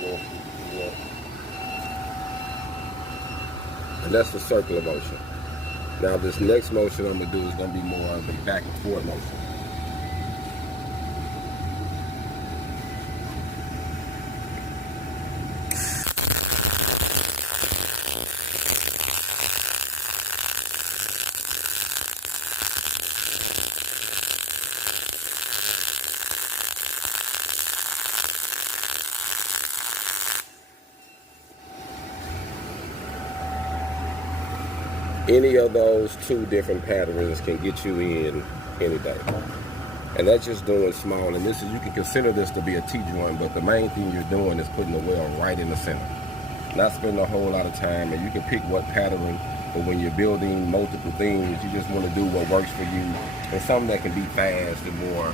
Yeah. And that's the circular motion. Now this next motion I'm gonna do is gonna be more of a back and forth motion. Any of those two different patterns can get you in any day. And that's just doing small. And this is, you can consider this to be a T-joint, but the main thing you're doing is putting the weld right in the center. Not spending a whole lot of time, and you can pick what pattern, but when you're building multiple things, you just want to do what works for you, and something that can be fast and more